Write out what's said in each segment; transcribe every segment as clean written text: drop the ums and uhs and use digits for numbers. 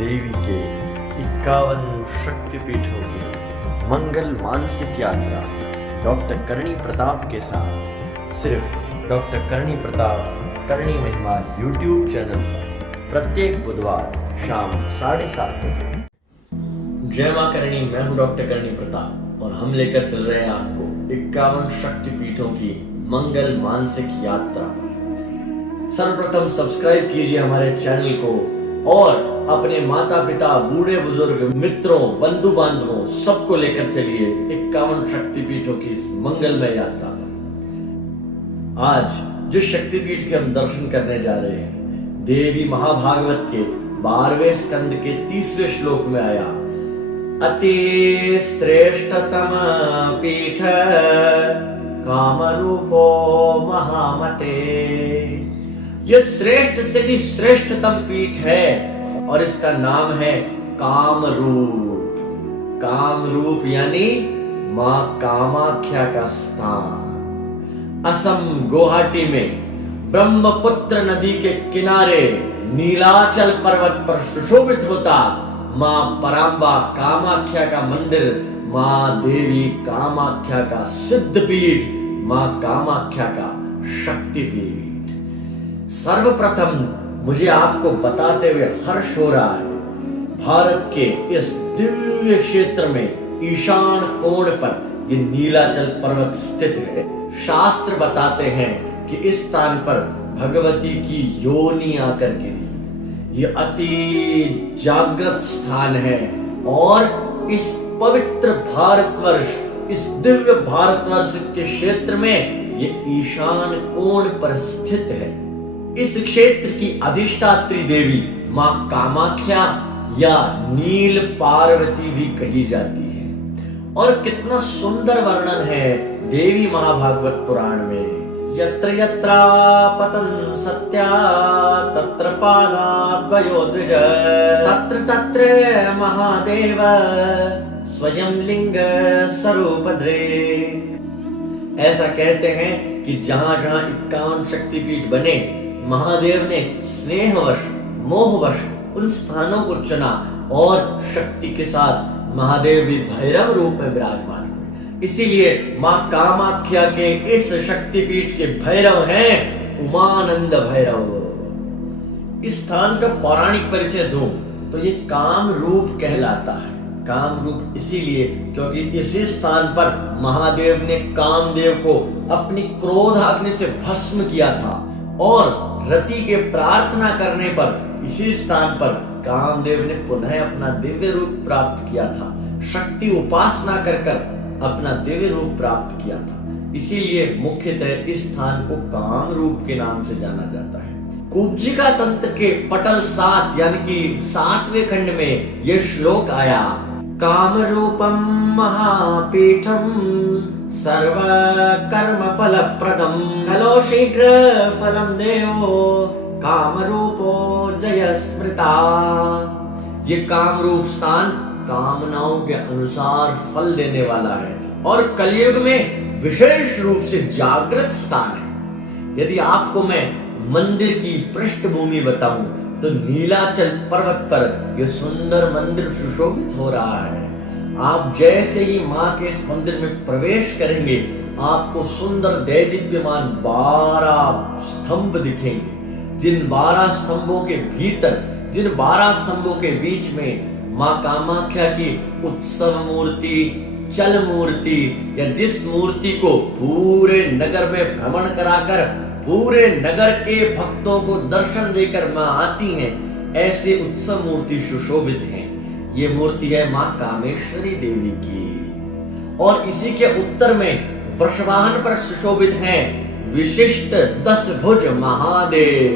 देवी के 51 शक्तिपीठों की मंगल मानसिक यात्रा डॉक्टर करणी प्रताप के साथ सिर्फ डॉक्टर करणी प्रताप करणी महिमा यूट्यूब चैनल पर प्रत्येक बुधवार शाम 7:30 बजे। जय मां करणी, मैं हूं डॉक्टर करणी प्रताप और हम लेकर चल रहे हैं आपको 51 शक्तिपीठों की मंगल मानसिक यात्रा पर। सर्वप्रथम सब्सक्राइब कीजिए हमारे चैनल को और अपने माता पिता, बूढ़े बुजुर्ग, मित्रों, बंधु बांधवों सबको लेकर चलिए 51 शक्तिपीठों की इस मंगलमय यात्रा पर। आज जिस शक्तिपीठ के हम दर्शन करने जा रहे हैं, देवी महाभागवत के 12वें स्कंद के 30वें श्लोक में आया, अति श्रेष्ठतम पीठ कामरूपो महामते। यह श्रेष्ठ से भी श्रेष्ठतम पीठ है और इसका नाम है कामरूप। कामरूप यानी मां कामाख्या का स्थान। असम गुवाहाटी में ब्रह्मपुत्र नदी के किनारे नीलाचल पर्वत पर सुशोभित होता मां परांबा कामाख्या का मंदिर, मां देवी कामाख्या का सिद्धपीठ, मां कामाख्या का शक्तिपीठ। सर्वप्रथम मुझे आपको बताते हुए हर्ष हो रहा है, भारत के इस दिव्य क्षेत्र में ईशान कोण पर यह नीलाचल पर्वत स्थित है। शास्त्र बताते हैं कि इस स्थान पर भगवती की योनि आकर गिरी। यह अति जागृत स्थान है और इस पवित्र भारतवर्ष, इस दिव्य भारतवर्ष के क्षेत्र में यह ईशान कोण पर स्थित है। इस क्षेत्र की अधिष्ठात्री देवी मां कामाख्या या नील पार्वती भी कही जाती है। और कितना सुंदर वर्णन है देवी महाभागवत पुराण में, यत्र यत्र पतन सत्या तत्र पादाद्वयो द्विज, तत्र तत्र महादेव स्वयं लिंग स्वरूप दृक्। ऐसा कहते हैं कि जहां जहां 51 शक्तिपीठ बने, महादेव ने स्नेहवश, मोहवश उन स्थानों को चुना और शक्ति के साथ महादेव भी भैरव रूप में विराजमान हुए। इसीलिए मां कामाख्या के इस शक्तिपीठ के भैरव हैं उमानंद भैरव। इस स्थान का पौराणिक परिचय दूं तो ये काम रूप कहलाता है। काम रूप इसीलिए क्योंकि इसी स्थान पर महादेव ने कामदेव को अपनी क्रोधाग्नि से भस्म किया था और रति के प्रार्थना करने पर इसी स्थान पर कामदेव ने पुनः अपना दिव्य रूप प्राप्त किया था। शक्ति उपासना कर अपना दिव्य रूप प्राप्त किया था। इसीलिए मुख्यतः इस स्थान को काम रूप के नाम से जाना जाता है। कुब्जिका तंत्र के पटल 7 यानी कि 7वें खंड में यह श्लोक आया, काम रूपम महापीठम सर्व कर्म फल प्रदम कलो शीघ्र फलम देवो काम रूपो जय स्मृता। ये काम रूप स्थान कामनाओं के अनुसार फल देने वाला है और कलयुग में विशेष रूप से जागृत स्थान है। यदि आपको मैं मंदिर की पृष्ठभूमि बताऊं तो नीलाचल पर्वत पर यह सुंदर मंदिर सुशोभित हो रहा है। आप जैसे ही मां के इस मंदिर में प्रवेश करेंगे, आपको सुंदर दैदीप्यमान 12 स्तंभ दिखेंगे। जिन 12 स्तंभों के भीतर, जिन 12 स्तंभों के बीच में मां कामाख्या की उत्सव मूर्ति, चल मूर्ति या जिस मूर्ति को पूरे नगर में भ्रमण कराकर पूरे नगर के भक्तों को दर्शन देकर मां आती हैं, ऐसे उत्सव मूर्ति सुशोभित हैं। ये मूर्ति है मां कामेश्वरी देवी की। और इसी के उत्तर में वृषवाहन पर सुशोभित हैं विशिष्ट 10 भुज महादेव।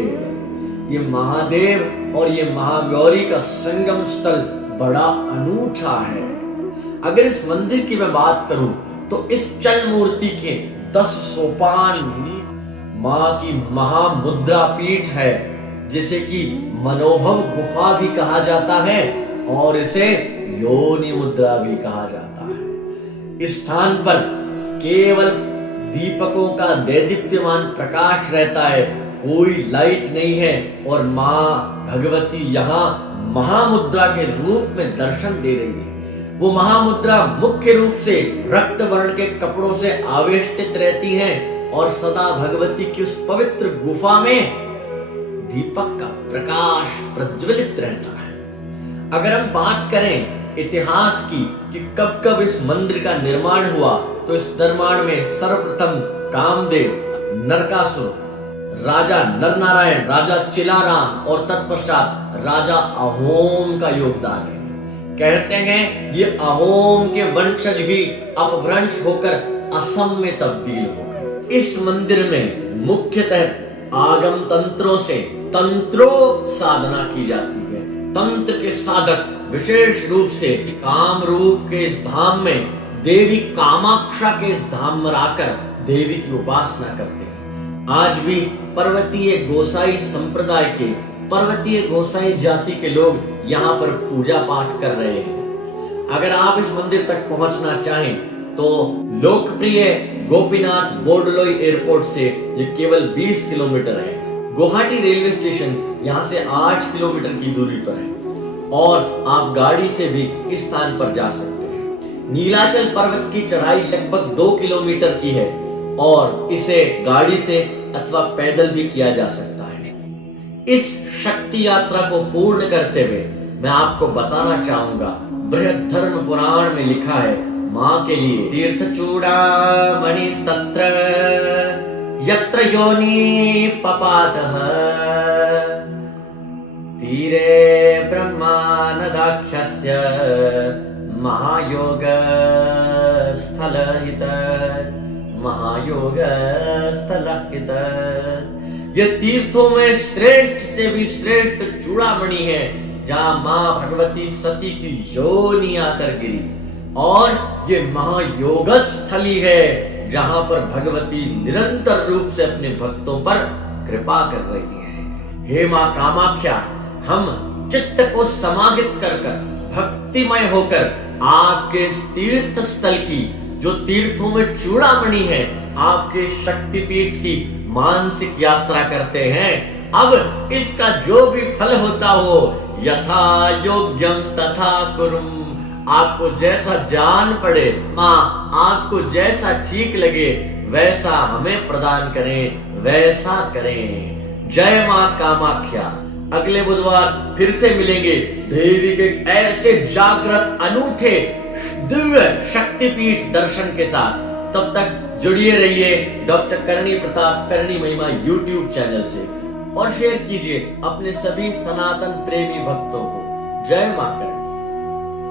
ये महादेव और ये महागौरी का संगम स्थल बड़ा अनूठा है। अगर इस मंदिर की मैं बात करूं तो इस चल मूर्ति के 10 सोपान मां की महामुद्रा पीठ है, जिसे कि मनोभव गुफा भी कहा जाता है और इसे योनि मुद्रा भी कहा जाता है। इस स्थान पर केवल दीपकों का दैदीप्यमान प्रकाश रहता है, कोई लाइट नहीं है और मां भगवती यहाँ महामुद्रा के रूप में दर्शन दे रही है। वो महामुद्रा मुख्य रूप से रक्त वर्ण के कपड़ों से आवेष्टित रहती है और सदा भगवती की उस पवित्र गुफा में दीपक का प्रकाश प्रज्वलित रहता है। अगर हम बात करें इतिहास की कि कब कब इस मंदिर का निर्माण हुआ, तो इस निर्माण में सर्वप्रथम कामदेव, नरकासुर, राजा नरनारायण, राजा चिलाराम और तत्पश्चात राजा अहोम का योगदान है। कहते हैं ये अहोम के वंशज ही अपभ्रंश होकर असम में तब्दील हो गए। इस मंदिर में मुख्यतः आगम तंत्रों से तंत्रो साधना की जाती है। तंत्र के साधक विशेष रूप से काम रूप के इस धाम में देवी कामाक्षा के इस धाम में आकर देवी की उपासना करते हैं। आज भी पर्वतीय गोसाई संप्रदाय के, पर्वतीय गोसाई जाति के लोग यहाँ पर पूजा पाठ कर रहे हैं। अगर आप इस मंदिर तक पहुंचना चाहें तो लोकप्रिय गोपीनाथ बोर्डलोई एयरपोर्ट से ये केवल 20 किलोमीटर है। गुवाहाटी रेलवे स्टेशन यहाँ से 8 किलोमीटर की दूरी पर है और आप गाड़ी से भी इस स्थान पर जा सकते हैं। नीलाचल पर्वत की चढ़ाई लगभग 2 किलोमीटर की है और इसे गाड़ी से अथवा पैदल भी किया जा सकता है। इस शक्ति यात्रा को पूर्ण करते हुए मैं आपको बताना चाहूंगा, बृहद धर्म पुराण में लिखा है मां के लिए तीर्थ चूड़ामणि तत्र यत्र योनि पपातः तीरे ब्रह्मानदाख्यस्य महायोग स्थलहित महायोग स्थलहित। ये तीर्थों में श्रेष्ठ से भी श्रेष्ठ चूड़ामणि है, जहां मां भगवती सती की योनि आकर गिरी, और ये महायोग स्थली है जहां पर भगवती निरंतर रूप से अपने भक्तों पर कृपा कर रही है। हे मां कामाख्या, हम चित्त को समाहित कर भक्तिमय होकर आपके इस तीर्थ स्थल की, जो तीर्थों में चूड़ामणि है, आपके शक्तिपीठ की मानसिक यात्रा करते हैं। अब इसका जो भी फल होता हो, यथा योग्यम तथा कुरुम, आपको जैसा जान पड़े, माँ आपको जैसा ठीक लगे वैसा हमें प्रदान करें, वैसा करें। जय माँ कामाख्या। अगले बुधवार फिर से मिलेंगे देवी के ऐसे जागृत अनूठे दिव्य शक्तिपीठ दर्शन के साथ। तब तक जुड़िए रहिए डॉक्टर करणी प्रताप करणी महिमा यूट्यूब चैनल से और शेयर कीजिए अपने सभी सनातन प्रेमी भक्तों को। जय मां करणी।